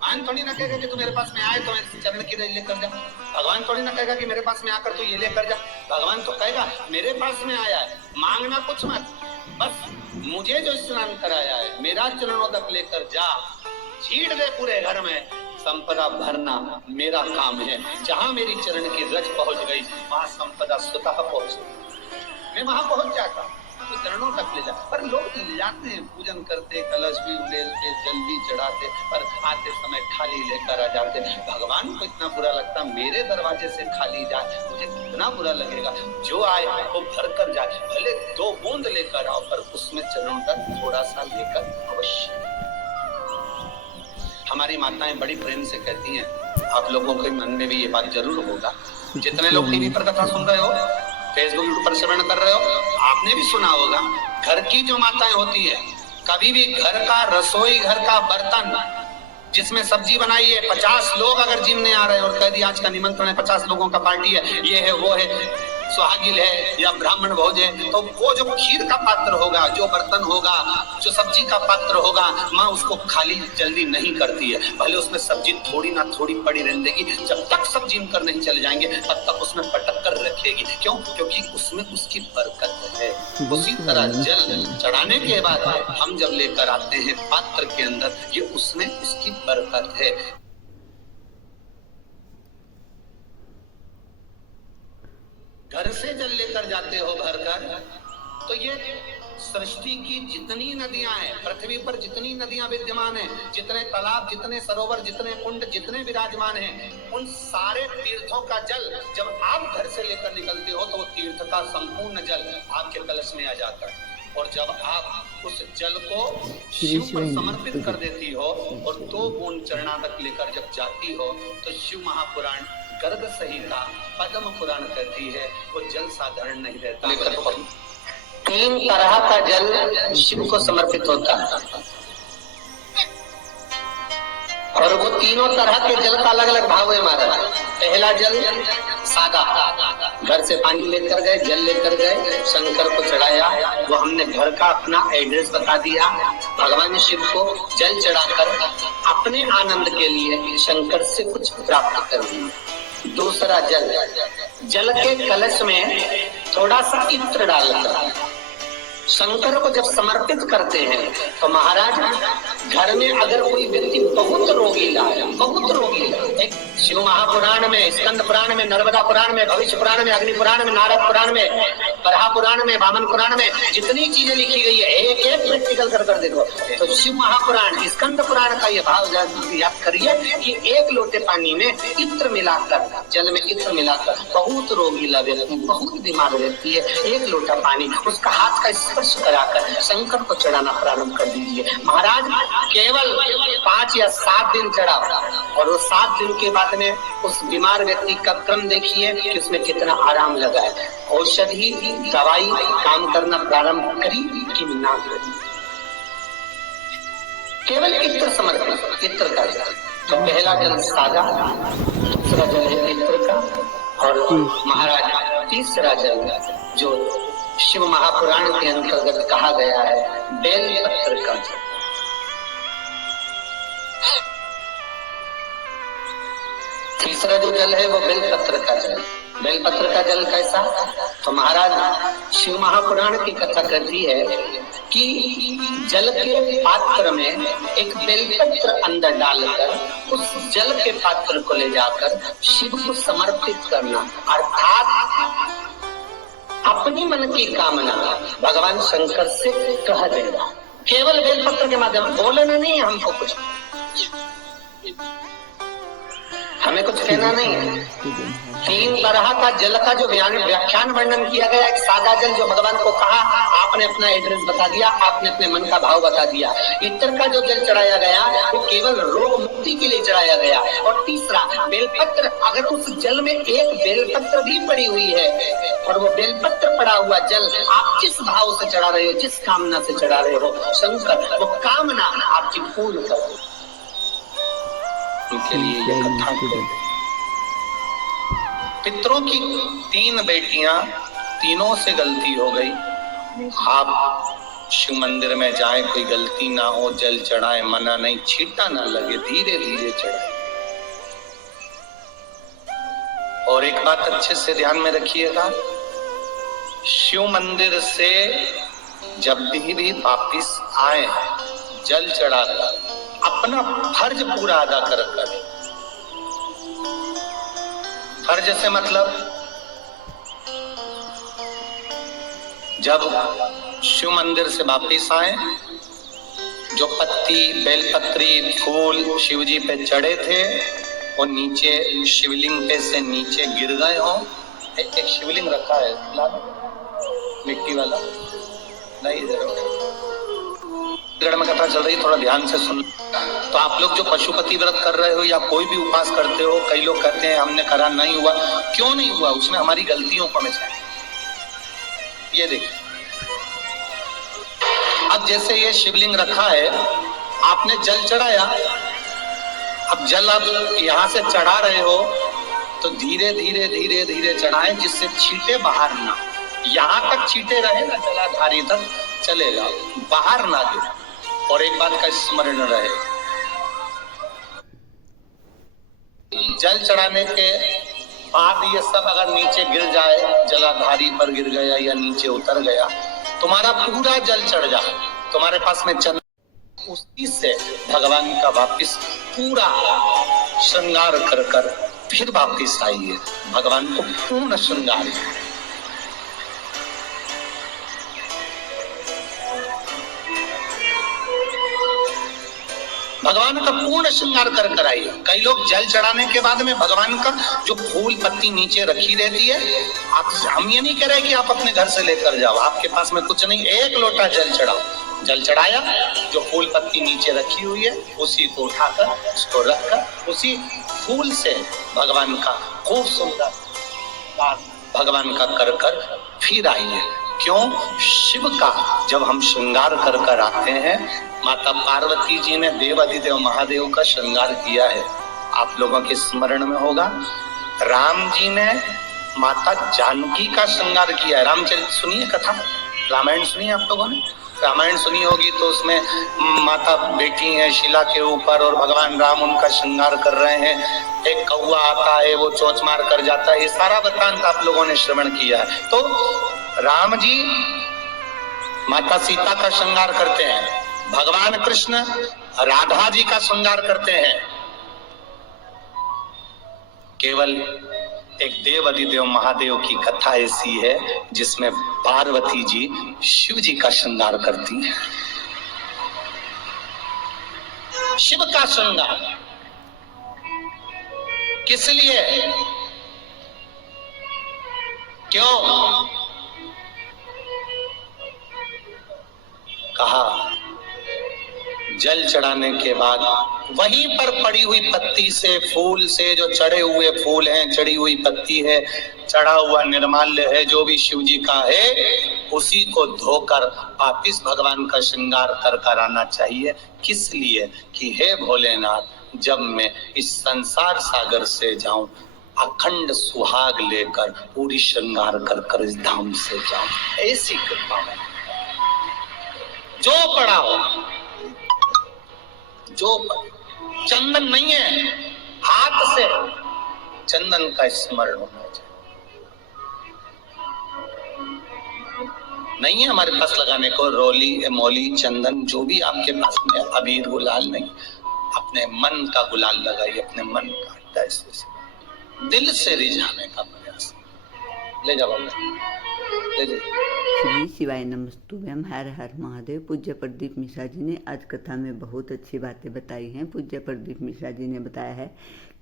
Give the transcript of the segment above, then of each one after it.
भगवान थोड़ी ना कहेगा कि तू मेरे पास में आए तो मेरे चरण की रज लेकर जा। भगवान थोड़ी ना कहेगा कि मेरे पास में आकर तू ये लेकर जा। भगवान तो कहेगा मेरे पास में आया है, मांगना कुछ मत, बस मुझे जो स्नान कराया है मेरा चरणोदक लेकर जा, छीट दे पूरे घर में, संपदा भरना मेरा काम है। जहां मेरी चरण की रज पहुंच गई वहां संपदा स्वतः पहुंच गई, मैं वहां पहुंच जाता, तो चरणों तक ले जा। पर लोग ले जाते हैं, पूजन करते, कलश भी लेते, जल भी चढ़ाते, पर आते समय खाली लेकर आ जाते। भगवान को इतना बुरा लगता, मेरे दरवाजे से खाली जाए, मुझे कितना बुरा लगेगा। जो आए वो भर कर जाए, भले 2 बूंद लेकर आओ, पर उसमें चरणों तक थोड़ा सा लेकर अवश्य। हमारी माताएं बड़ी प्रेम से कहती हैं, आप लोगों के मन में भी ये बात जरूर होगा, जितने लोग टीवी पर कथा सुन रहे हो, फेसबुक पर श्रवण कर रहे हो, आपने भी सुना होगा, घर की जो माताएं होती है, कभी भी घर का रसोई, घर का बर्तन जिसमें सब्जी बनाई है, 50 लोग अगर जिमने आ रहे हैं और कह दिया आज का निमंत्रण है, 50 लोगों का पार्टी है, ये है वो है, सुहागिल है या ब्राह्मण भोज है, तो वो जो खीर का पात्र होगा, जो बर्तन होगा, जो सब्जी का पात्र होगा, माँ उसको खाली जल्दी नहीं करती है। भले उसमें सब्जी थोड़ी ना थोड़ी पड़ी रहने देगी, जब तक सब जिम कर नहीं चले जाएंगे तब तक उसमें पटक कर रखेगी। क्यों? क्योंकि उसमें उसकी बरकत है। उसी तरह जल चढ़ाने के बाद हम जब लेकर आते हैं पात्र के अंदर, ये उसमें उसकी बरकत है। घर से जल लेकर जाते हो भरकर, तो ये सृष्टि की जितनी नदियां हैं, पृथ्वी पर जितनी नदियां विद्यमान हैं, जितने तालाब, जितने सरोवर, जितने कुंड, जितने विराजमान हैं, उन सारे तीर्थों का जल जब आप घर से लेकर निकलते हो तो वो तीर्थ का संपूर्ण जल आपके कलश में आ जाता है। और जब आप उस जल को शिव पर समर्पित कर देती हो और 2 बूंद चरणादक लेकर जब जाती हो, तो शिव महापुराण गर्ग संहिता पद्म पुराण कहती है वो जल साधारण नहीं रहता। 3 तरह का जल शिव को समर्पित होता है, और वो तीनों तरह के जल का अलग अलग भाव है हमारा। पहला जल सादा, घर से पानी लेकर गए, जल लेकर गए, शंकर को चढ़ाया, वो हमने घर का अपना एड्रेस बता दिया, भगवान शिव को जल चढ़ाकर अपने आनंद के लिए शंकर से कुछ प्राप्त कर दिया। दूसरा जल, जल के कलश में थोड़ा सा इत्र डालकर शंकर को जब समर्पित करते हैं, तो महाराज घर में अगर कोई व्यक्ति बहुत रोगीला है, बहुत रोगीला, एक शिव महापुराण में, स्कंद पुराण में, नर्मदा पुराण में, भविष्य पुराण में, अग्नि पुराण में, नारद पुराण में, बरहा पुराण में, वामन पुराण में जितनी चीजें लिखी गई है, एक एक प्रैक्टिकल कर देखो, तो शिव महापुराण, स्कंद पुराण का ये भाव याद करिए कि 1 लोटे पानी में इत्र मिलाकर, जल में इत्र मिलाकर, बहुत रोगीला व्यक्ति, बहुत बीमार व्यक्ति है, 1 लोटा पानी उसका हाथ का स्पर्श कराकर शंकर को चढ़ाना प्रारंभ कर दीजिए। महाराज केवल 5 या 7 दिन चढ़ा, और वो 7 दिन के बाद में उस बीमार व्यक्ति का क्रम देखिए कि उसमें कितना आराम लगा है। औषधि दवाई काम करना प्रारंभ करी कि ना करी, केवल इत्र समर्पित, इत्र का जल। तो पहला जल सादा, दूसरा जल है इत्र का, और महाराज तीसरा जल जो शिव महापुराण के अंतर्गत कहा गया है बेल पत्र का जल। तीसरा जो जल है वो बेलपत्र का जल। बेलपत्र का जल कैसा? तो महाराज शिव महापुराण की कथा कहती है कि जल के पात्र में एक बेलपत्र अंदर डालकर उस जल के पात्र को ले जाकर शिव को समर्पित करना, अर्थात अपनी मन की कामना भगवान शंकर से कह देना, केवल बेलपत्र के माध्यम, बोलना नहीं, हमको कुछ, हमें कुछ कहना नहीं है। 3 तरह का जल का जो व्याख्यान वर्णन किया गया, एक सादा जल जो भगवान को कहा, आपने अपना एड्रेस बता दिया, आपने अपने मन का भाव बता दिया। इत्र का जो जल चढ़ाया गया वो केवल रोग मुक्ति के लिए चढ़ाया गया। और तीसरा बेलपत्र, अगर उस जल में एक बेलपत्र भी पड़ी हुई है और वो बेलपत्र पड़ा हुआ जल आप जिस भाव से चढ़ा रहे हो, जिस कामना से चढ़ा रहे हो, शंकर वो कामना आपकी पूर्ण कर उनके लिए ये कथा। पितरों की 3 बेटियां, तीनों से गलती हो गई। आप शिव मंदिर में जाए, कोई गलती ना हो, जल चढ़ाए, मना नहीं, छींटा ना लगे, धीरे धीरे चढ़ाए। और एक बात अच्छे से ध्यान में रखिएगा, शिव मंदिर से जब भी वापिस आए, जल चढ़ाकर अपना फर्ज पूरा अदा कर। फर्ज से मतलब जब शिव मंदिर से वापिस आए, जो पत्ती, बेलपत्री, फूल शिव जी पे चढ़े थे वो नीचे शिवलिंग पे से नीचे गिर गए हो। एक शिवलिंग रखा है मिट्टी वाला, नहीं में कथा चल रही, थोड़ा ध्यान से सुन। तो आप लोग जो पशुपति व्रत कर रहे हो या कोई भी उपास करते हो, कई लोग कहते हैं हमने करा नहीं हुआ, क्यों नहीं हुआ? उसमें हमारी गलतियों को हमें चाहिए। ये देखिए, अब जैसे ये शिवलिंग रखा है, आपने जल चढ़ाया, अब जल आप यहाँ से चढ़ा रहे हो तो धीरे धीरे धीरे धीरे चढ़ाएं, जिससे छींटे बाहर ना, यहाँ तक छींटे रहे ना, जलाधारी तक चलेगा, बाहर ना गिरे। और एक बात का स्मरण रहे, जल चढ़ाने के बाद ये सब अगर नीचे गिर जाए, जलाधारी पर गिर गया या नीचे उतर गया, तुम्हारा पूरा जल चढ़ जाए, तुम्हारे पास में चंदन, उसी से भगवान का वापिस पूरा श्रृंगार कर कर फिर वापिस आइए, भगवान को पूर्ण श्रृंगार। भगवान का पूर्ण श्रृंगार कर कर आइए। कई लोग जल चढ़ाने के बाद में भगवान का जो फूल पत्ती नीचे रखी रहती है, आप, हम ये नहीं कह रहे कि आप अपने घर से लेकर जाओ, आपके पास में कुछ नहीं, एक लोटा जल चढ़ाओ, जल चढ़ाया, जो फूल पत्ती नीचे रखी हुई है उसी को उठाकर, उसको रखकर, उसी फूल से भगवान का खूब सुंदर भगवान का कर कर फिर आइए। क्यों? शिव का जब हम श्रृंगार कर कर आते हैं, माता पार्वती जी ने देव अधिदेव महादेव का श्रृंगार किया है, आप लोगों के स्मरण में होगा। राम जी ने माता जानकी का श्रृंगार किया है। रामचरित सुनिए कथा, रामायण सुनिए, आप लोगों ने रामायण सुनी होगी, तो उसमें माता बैठी है शिला के ऊपर और भगवान राम उनका श्रृंगार कर रहे हैं। एक कौवा आता है, वो चोंच मार कर जाता है, ये सारा वृत्तांत आप लोगों ने श्रवण किया है। तो राम जी माता सीता का श्रृंगार करते हैं, भगवान कृष्ण राधा जी का श्रृंगार करते हैं। केवल एक देव अधिदेव महादेव की कथा ऐसी है जिसमें पार्वती जी शिव जी का श्रृंगार करती है। शिव का श्रृंगार किस लिए? क्यों? कहा जल चढ़ाने के बाद वहीं पर पड़ी हुई पत्ती से, फूल से, जो चढ़े हुए फूल हैं, चढ़ी हुई पत्ती है, चढ़ा हुआ निर्माल्य है, जो भी शिव जी का है, उसी को धोकर वापिस भगवान का श्रृंगार कर कर आना चाहिए। किस लिए? कि हे भोलेनाथ, जब मैं इस संसार सागर से जाऊं, अखंड सुहाग लेकर पूरी श्रृंगार कर कर इस धाम से जाऊं, ऐसी कृपा है। जो पड़ा हो, जो चंदन नहीं है, हाथ से चंदन का स्मरण होना चाहिए। नहीं है हमारे पास लगाने को रोली, मौली, चंदन, जो भी आपके पास में, अबीर, गुलाल नहीं, अपने मन का गुलाल लगाइए, अपने मन का दिल से रिझाने का प्रयास। ले जाओ, ले जाओ। श्री शिवाय नमस्तुभ्यम, हर हर महादेव। पूज्य प्रदीप मिश्रा जी ने आज कथा में बहुत अच्छी बातें बताई हैं। पूज्य प्रदीप मिश्रा जी ने बताया है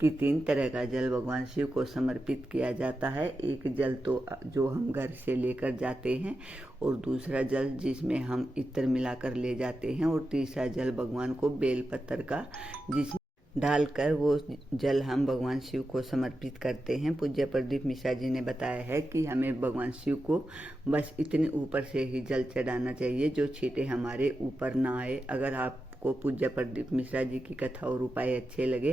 कि 3 तरह का जल भगवान शिव को समर्पित किया जाता है। एक जल तो जो हम घर से लेकर जाते हैं, और दूसरा जल जिसमें हम इत्र मिलाकर ले जाते हैं, और तीसरा जल भगवान को बेल पत्थर का जिसमें डालकर वो जल हम भगवान शिव को समर्पित करते हैं। पूज्य प्रदीप मिश्रा जी ने बताया है कि हमें भगवान शिव को बस इतने ऊपर से ही जल चढ़ाना चाहिए जो छींटे हमारे ऊपर ना आए। अगर आप आपको पूज्य प्रदीप मिश्रा जी की कथा और उपाय अच्छे लगे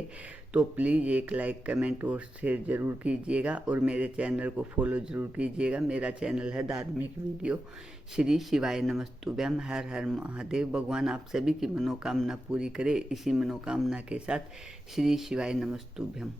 तो प्लीज़ एक लाइक, कमेंट और शेयर ज़रूर कीजिएगा और मेरे चैनल को फॉलो ज़रूर कीजिएगा। मेरा चैनल है धार्मिक वीडियो। श्री शिवाय नमस्तुभ्यम। हर हर महादेव। भगवान आप सभी की मनोकामना पूरी करे। इसी मनोकामना के साथ श्री शिवाय नमस्तुभ्यम।